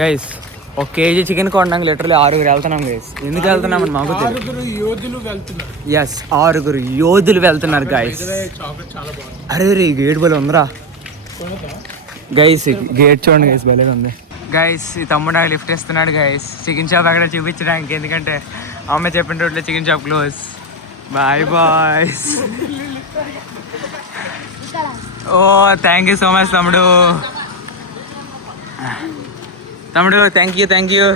Guys 1 KG chicken కొనడానికి literally 6 వెళ్తున్నాం guys. ఎందుకు వెళ్తున్నామని మాకు తెలియదు. 6 యోధులు వెళ్తున్నారు. ఎస్ 6 యోధులు వెళ్తున్నారు గైస్. అరే రే గేట్ బలి ఉందిరా గైస్. గేట్ చూడండి గైస్, భలే ఉంది గైస్. ఈ తమ్ముడు నాకు లిఫ్ట్ ఇస్తున్నాడు గైస్ చికెన్ షాప్ అక్కడ చూపించడానికి. ఎందుకంటే అమ్మ చెప్పిన రోడ్లో chicken shop close. Bye boys. Oh thank you so much తమ్ముడు. తమ్ముడు thank you.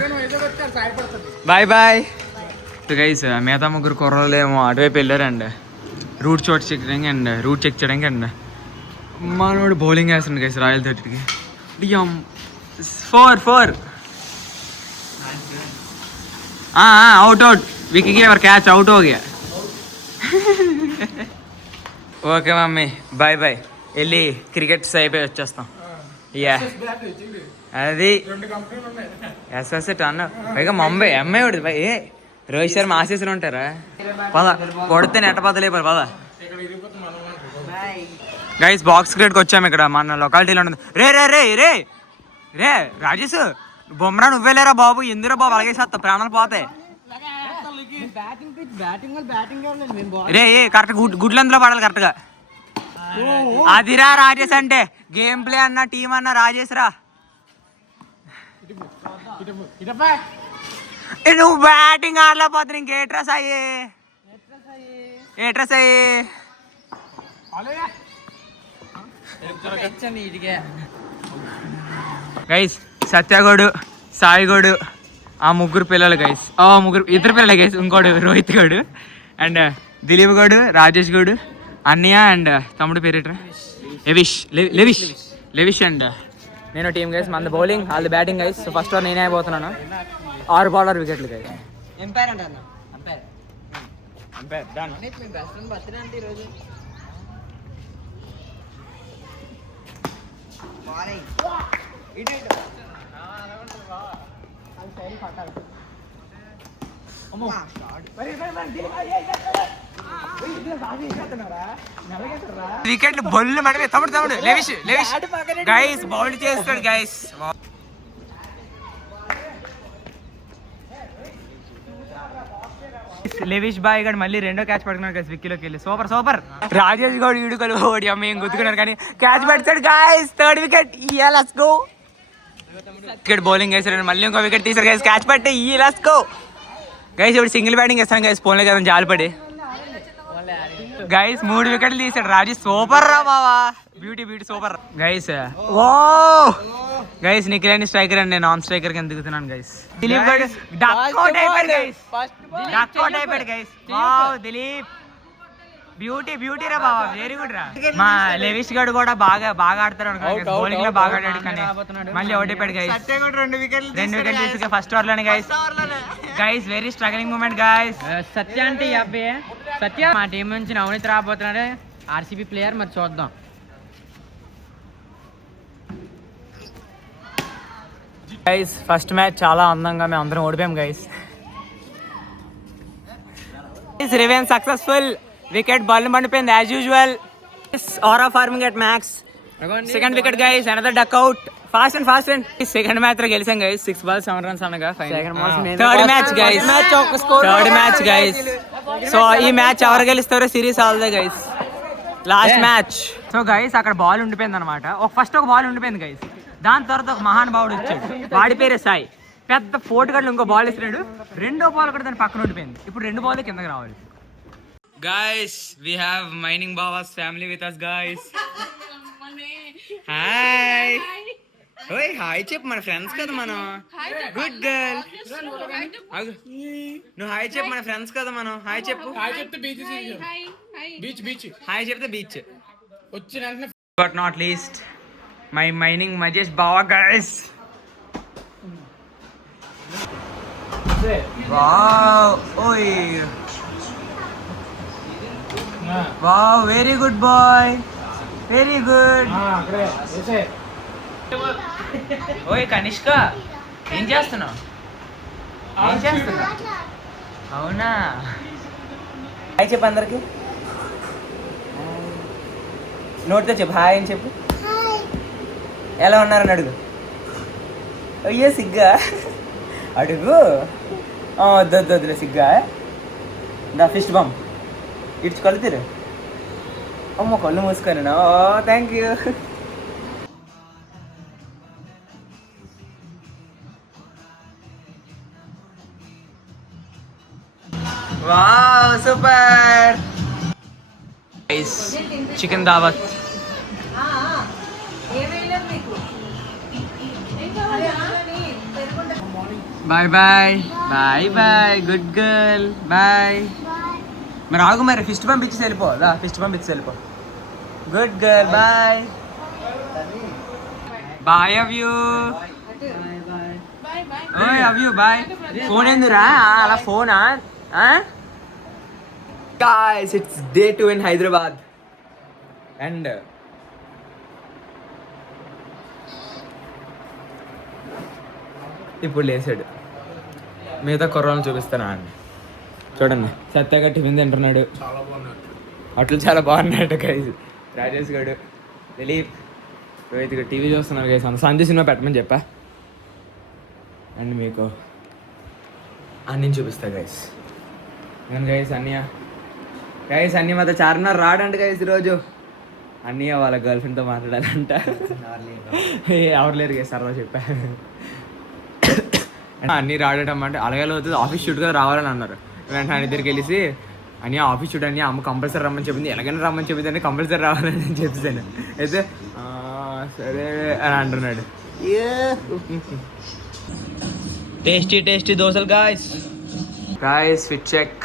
Bye bye. Guys మిగతా 3 కుర్రలు ఏమో అటువైపు వెళ్ళారండి రూట్ చెక్ చేయడానికి అండి. మనోడు బౌలింగ్ వేస్తుండే గైస్ రాయల్ 30కి. 4 అవుట్ వికీ గివర్ క్యాచ్ అవుట్ हो गया. Okay mummy bye bye. వెళ్ళి క్రికెట్స్ అయిపోయి వచ్చేస్తాం. యా అది ఎస్ఎస్ టన్ పైగా ముంబై ఎంఐ ఒకటి భయ్. రోహిత్ శర్మ ఆశీస్సులు ఉంటారా? పద కొడితే నెట్ట పదలేపారు పద. గైస్ బాక్స్ క్రికెట్కి వచ్చాము. ఇక్కడ మన లొకాలిటీలో ఉంటుంది. రే రే రే రే రే రాజేష్ బొమ్మరా నువ్వేలేరా బాబు. ఎందురా బాబు అలాగే చేస్తా ప్రాణాలు పోతాయి. రే కరెక్ట్ గుడ్లు అందులో పడాలి కరెక్ట్గా. అదిరా రాజేష్ అంటే గేమ్ ప్లే అన్న టీం అన్న రాజేష్ రా. నువ్వు బ్యాటింగ్ ఆడలేకపోతే ఇంకేట్రస్ అయ్యి గైస్. సత్యగౌడు సాయిగౌడు ఆ 3 పిల్లలు గైస్. 2 పిల్లలు గైస్. ఇంకోడు రోహిత్ గౌడు అండ్ దిలీప్ గౌడు, రాజేష్ గౌడు, అన్నయ్య అండ్ తమ్ముడు పేరేట్రా లెవిష్ అండ్ నేను టీం గైస్. మన బౌలింగ్ వాళ్ళ batting guys. So first over నేనే అయిపోతున్నాను. 6 బాలర్ వికెట్లు గైస్. వికెట్లు బొల్లు మడివే. తమ్ముడు లెవిష్ గైస్ బౌల్ చేస్తాడు గైస్. లెవిష్ బాయ్ గారు మళ్ళీ 2వ క్యాచ్ పడుకున్నాడు గైస్ విక్కీలోకి వెళ్ళి. సూపర్. రాజేష్ గౌడ్ ఈడుకలు ఓడి అమ్మ ఏం గుర్తుకున్నారు కానీ క్యాచ్ పడతాడు guys. 3rd wicket. Let's go. Wicket bowling వేసారు. మళ్ళీ ఇంకో వికెట్ తీసారు గైస్. క్యాచ్ పట్టి లెట్స్ గో గైస్. ఇప్పుడు సింగిల్ బ్యాటింగ్ వేస్తాను గైస్. పోన్లే కదా జాలిపడి గైస్. 3 వికెట్లు తీసాడు రాజేష్. సూపర్ రా బావా. Beauty super guys. Oh guys Nikhil striker అండి. నాన్ స్ట్రైకర్ కింద దిగుతున్నాను గైస్. దిలీప్ గౌడ్ డక్అవుట్ అయిపోయాడు గైస్. వావ్ దిలీప్ బ్యూటీ రా బావా. వెరీ గుడ్ రా. మా లెవిష్ గౌడ్ కూడా బాగా ఆడతారు బౌలింగ్ లో బాగా ఆడాడు కానీ మళ్ళీ అవుట్ అయిపోయాడు గైస్. 2 వికెట్లు తీసుకు ఫస్ట్ ఓవర్ లోనే guys. Very struggling moment guys. Satya అంటే సత్య మా టీం నుంచి నవనీత్ రాబోతున్నాడు. RCB player. మరి చూద్దాం. గైస్ ఫస్ట్ మ్యాచ్ చాలా అందంగా మేము అందరం ఓడిపోయాం గైస్. రివెన్ సక్సెస్ఫుల్. వికెట్ బాల్ పడిపోయింది as usual. Aura farming at max. 2nd wicket guys. Another duck out. Fast and second match లో గెలిచాం గైస్. 6 balls 7 runs అనగా. Third match guys. సో ఈ మ్యాచ్ ఎవరు గెలుస్తారో series ఆల్దే guys. Last match. So guys అక్కడ ball ఉండిపోయింది అనమాట. ఫస్ట్ ఒక బాల్ ఉండిపోయింది గైస్. దాని తర్వాత ఒక మహానుభావుడు వచ్చాడు. వాడి పేరే సాయి. పెద్ద 4 గంటలు ఇంకో బాల్ ఇస్తున్నాడు. 2వ బాల్ కూడా దాని పక్కన ఉండిపోయింది. ఇప్పుడు 2 బాల్ కిందకి రావాలి. Guys, we have Mining Baba's family with us, guys. Hi. Oi, hi చెప్పు. మన ఫ్రెండ్స్ కదా మనం. Good girl. నువ్వు హాయ్ చెప్పు. మన ఫ్రెండ్స్ కదా మనం. హాయ్ చెప్పు. హాయ్ చెప్తే beach. But not least my మైనింగ్ మజేష్ బావా గైస్. వావ్ ఓయ్ wow very good boy. Very good. ఓయ్ కనిష్క ఏం చేస్తున్నావు? అవునా? హాయ్ చెప్పు అందరికి. నోట్తో చెప్పు హాయ్ అని చెప్పు. ఎలా ఉన్నారని అడుగు. అయ్యో సిగ్గా అడుగు వద్దులే సిగ్గా దా ఫిస్ట్ బంప్ ఇడ్చి కలుతురు అమ్మ కళ్ళు మూసుకొని thank you wow super chicken దావత్ bye bye bye bye good girl bye మరి ఆగు మరి ఫిస్ట్ పంపించి వెళ్ళిపో ఫిస్ట్ పంపించి వెళ్ళిపో గుడ్ గర్ల్ బాయ్ బాయ్ అవ్ యూ అవ్ యూ బాయ్ ఫోన్ ఎందురా అలా ఫోనా guys it's day 2 in Hyderabad and ఇప్పుడు లేసాడు మిగతా కుర్రాలను చూపిస్తాను అండి చూడండి సత్యగా టిఫిన్ తింటున్నాడు అట్లు చాలా బాగున్నాడు గైస్ రాజేష్ గారు దిలీప్ రోహిత్ గారు టీవీ చూస్తున్నారు గైస్ సంజయ్ సినిమా పెట్టమని చెప్పా అండ్ మీకు అన్నీ చూపిస్తా గైస్ నేను గైస్ అన్నయ్య మాతో చార్మినార్ రాడంట గైస్ ఈరోజు అన్నయ్య వాళ్ళ గర్ల్ ఫ్రెండ్తో మాట్లాడాలంట ఎవరు లేరు గైస్ సర్వ చెప్పా అన్నీ రావడం అంటే అలాగే అవుతుంది ఆఫీస్ షూట్ కదా రావాలని అన్నారు వెంటనే ఆయన దగ్గరికి వెళ్ళేసి అని ఆఫీస్ షూట్ అని అమ్మ కంపల్సరీ రమ్మని చెప్పింది ఎలాగైనా రమ్మని చెప్పింది అంటే కంపల్సరీ రావాలని చెప్పేసాను అయితే సరే అని అంటున్నాడు టేస్టీ దోశలు guys fit check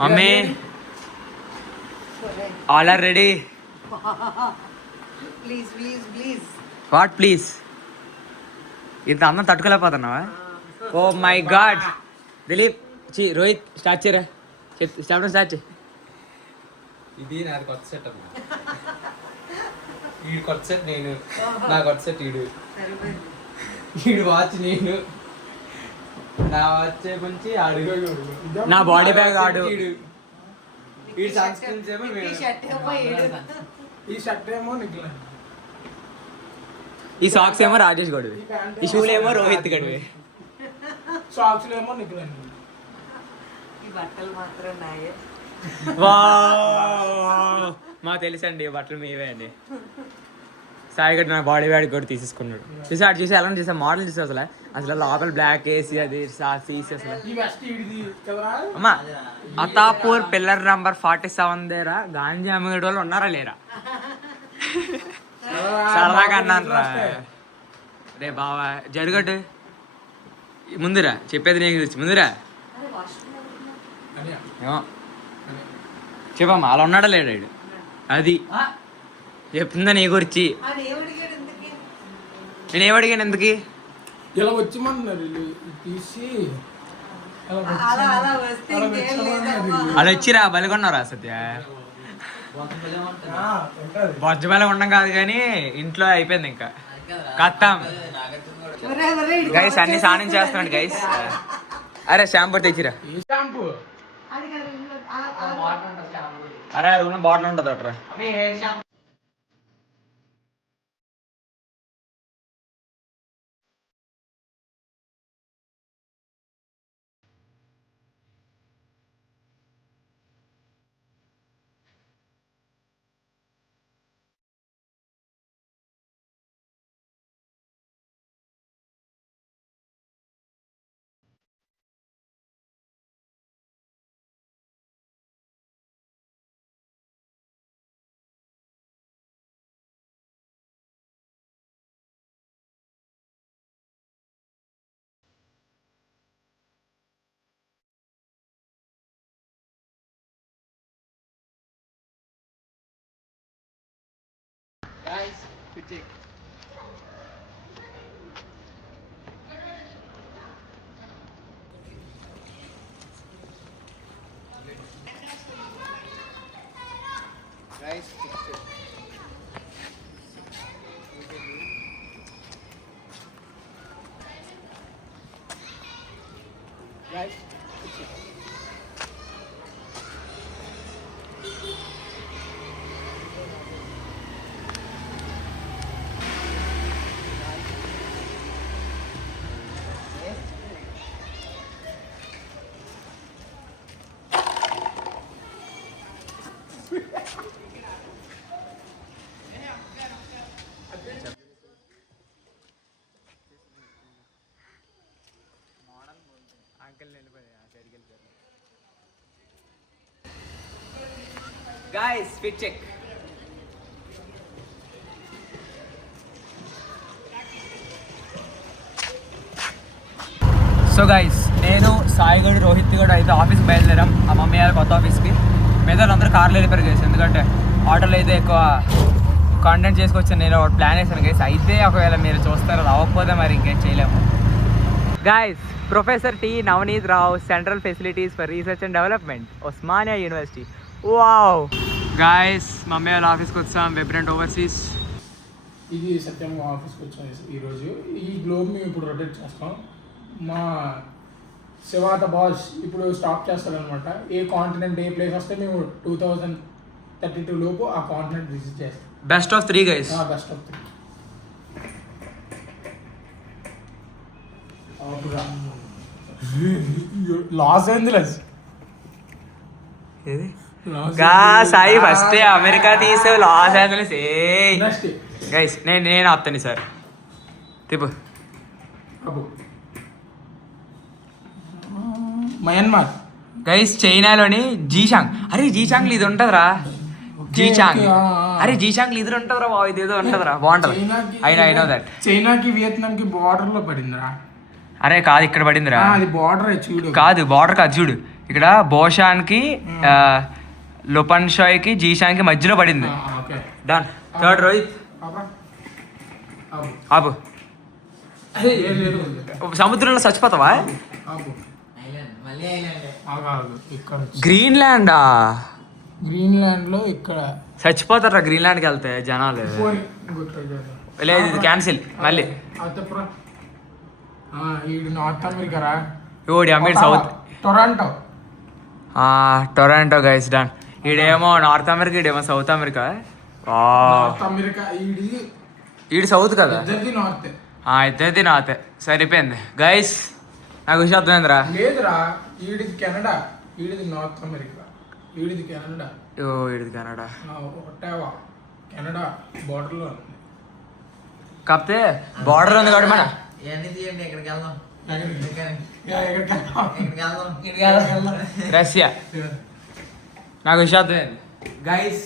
mummy all are ready please what please ఇంత అన్నం తట్టుకోలేకపోతున్నావా oh my god Dilip Rohit start చేయరా స్టార్ట్ చేయి ఇది నాది కొత్త సెట్ అమ్మా ఈడు కొత్త సెట్ నేను నా కొత్త సెట్ ఈడు వాచ్ నేను నా వాచ్ గురించి అడుగు నా బాడీ బ్యాగ్ ఆడు ఈడు సన్ స్క్రీన్స్ ఏమో ఈ షర్ట్ ఏమో నీకు ఈ సాక్స్ ఏమో రాజేష్ గడువి ఈ షూలు ఏమో రోహిత్ గడివి సాక్స్ ఏమో నీకు ఈ బట్టలు మాత్రం నాయే మా తెలుసండి బట్టలు మీవే అండి సాయి గడ్డి నా బాడీ బ్యాగ్ కూడా తీసేసుకున్నాడు చూసి ఎలా చూసా మోడల్ చూసా అసలు లోపల బ్లాక్ వేసి అది తీసి అసలు అమ్మా అతాపూర్ పిల్లర్ నంబర్ 47 దగ్గర గాంధీ అమ్మగడి వాళ్ళు ఉన్నారా లేరా సరదాగా అన్నాను రా రే బావా జరగట్టు ముందురా చెప్పేది నేను గురించి ముందురా చెప్పమ్మా అలా ఉన్నాడా లేడాడు అది చెప్తుందా నీ గురించి నేనేం అడిగాను ఎందుకు ఇలా వచ్చిమన్నారు తీసి అలా వచ్చిరా బలిగొన్నారా సత్య బొజ్జ బలం ఉండడం కాదు కానీ ఇంట్లో అయిపోయింది ఇంకా కత్తాం గైస్ అన్ని స్నానం చేస్తున్నాడు గైస్ అరే షాంపూ తెచ్చిరా అరే రూమ్ బాటిల్ ఉంటుంది అట్రా Guys, fit check. So guys నేను సాయిగడ్ రోహిత్ కూడా అయితే ఆఫీస్కి బయలుదేరాం ఆ మమ్మీ గారి కొత్త ఆఫీస్కి మిగతా అందరూ కార్లో వెళ్ళిపోయారు గైస్ ఎందుకంటే ఆటోలో అయితే ఎక్కువ కాంటెంట్ చేసుకొచ్చాను నేను ఒకటి ప్లాన్ చేశాను గైస్ అయితే ఒకవేళ మీరు చూస్తారో అది అవ్వకపోతే మరి ఇంకేం చేయలేము guys professor T Navneet Rao central facilities for research and development Osmania university wow guys mummy వాళ్ళ ఆఫీస్కి వచ్చాం వెబ్రెంట్ ఓవర్సీస్ ఇది సత్యం ఆఫీస్కి వచ్చాం ఈరోజు ఈ గ్లోబ్ మేము ఇప్పుడు రొటేట్ చేస్తాం మా శివాత బాస్ ఇప్పుడు స్టాప్ చేస్తారనమాట ఏ కాంటినెంట్ ఏ ప్లేస్ వస్తే మేము 2032 లోపు ఆ కాంటినెంట్ విజిట్ చేస్తాం best of 3 guys best of 3 Los Angeles గా సాయి ఫస్ట్ అమెరికా తీసావు లాస్ ఏంజలస్ నెక్స్ట్ గైస్ నేను ఆపుతాను సార్ తిప్పు అబ్బో మయన్మార్ గైస్ చైనాలోని జీషాంగ్ అరే జీషాంగ్లో ఇది ఉంటుందిరా జీషాంగ్ అరే జీషాంగ్లో ఇది ఉంటుందిరా బాబు ఇది ఏదో ఉంటుందిరా బాగుంటుంది ఐ నో దట్ చైనాకి వియత్నాంకి బార్డర్ లో పడిందిరా అరే కాదు ఇక్కడ పడిందిరా అది బార్డర్ చూడు కాదు బార్డర్ కాదు చూడు ఇక్కడ బోషాన్కి లుపన్షాయ్కి జీషాంగ్కి మధ్యలో పడింది ఓకే డన్ థర్డ్ రోహిత్ ఆపు సముద్రంలో చచ్చిపోతావా గ్రీన్లాండా గ్రీన్లాండ్ లో ఇక్కడ చచ్చిపోతారా గ్రీన్లాండ్కి వెళ్తే జనాలు లేదు ఇది క్యాన్సిల్ మళ్ళీ ఈడు నార్త్ అమెరికా రా ఓడి అమ్మేడు south Toronto Toronto guys done ఈడేమో నార్త్ అమెరికా ఈడేమో సౌత్ అమెరికా నార్త్ అమెరికా ఈడు సౌత్ కదా ఇద్దరిది నార్త్ ఇద్దరిది నార్త్ సరిపోయింది గైస్ నాకు విషయం అర్థమైందిరా లేదురా ఈడిది కెనడా ఈడిది నార్త్ అమెరికా ఈడిది కెనడా ఈడిది కెనడా ఒట్టావా కెనడా బార్డర్ లో ఉంది కాకపోతే బార్డర్ ఉంది కాబట్టి మన ఇవన్నీ తీయండి ఎక్కడికి వెళ్దాం రష్యా నాకు విషయం అర్థమైంది గైస్